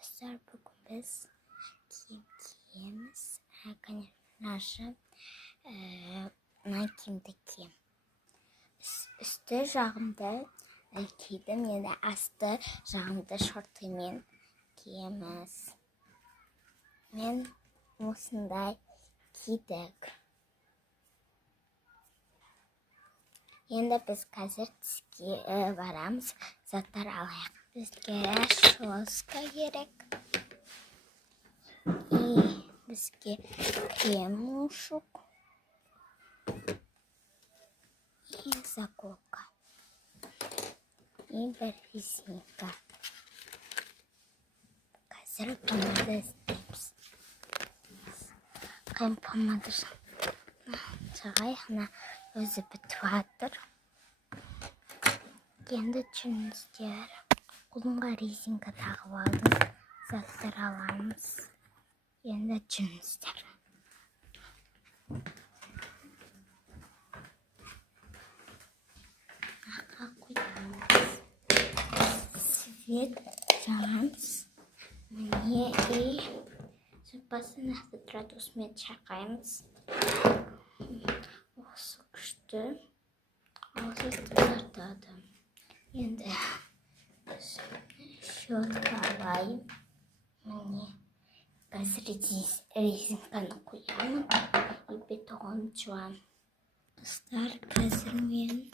Dostlar, bugün biz kiyimiz. Конечно, Nike'deki üstü жағында kiydim, енді асты жағында шортымен киеміз. Мен осындай кидік. Енді біз қазір түске барамыз, заттар алайық. Бізге шоска керек. И бізге кремушек. И заколка. И бір резинка. Қазір помада істейміз. Қайын помада жағайықна өзі бітіп жатыр. Енді жүріңіздер. Қолымға резинка тағып алдым. Заттар аламыз. Енді жүріңіздер. Аққа қойамыз. Свет жағамыз. Міне сапасын градусмен шақаймыз. Осы күшті осы тартады. Енді щетка алайын. Міне қазір резинканы қоямын. И бетон жуам. Достар, қазір мен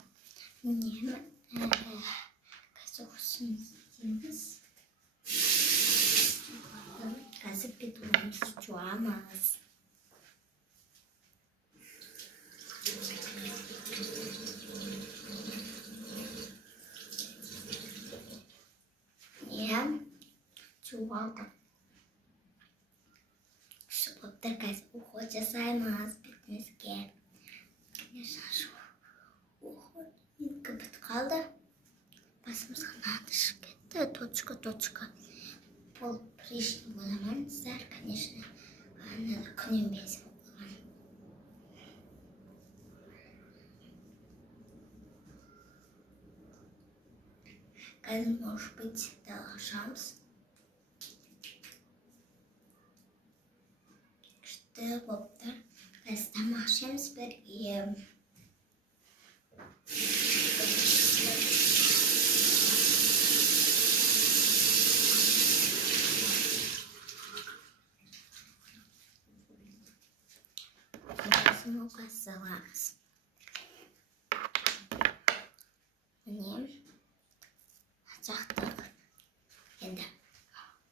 қазір осыны істейміз. Қазір бетонымызды жуамыз. Жуалдым. Шұлыптар қазір уход жасаймыз бетімізге. Уход бітіп қалды. Басымызға надо шығып кетті. Точка. Бұл пришли боламаңыздар, конечно, надо күнен безіп болған. Қазір, может быть, далашамыз. Күшті боптар. Қазір тамақшамыз бірге. Много саламыз. Міне жақта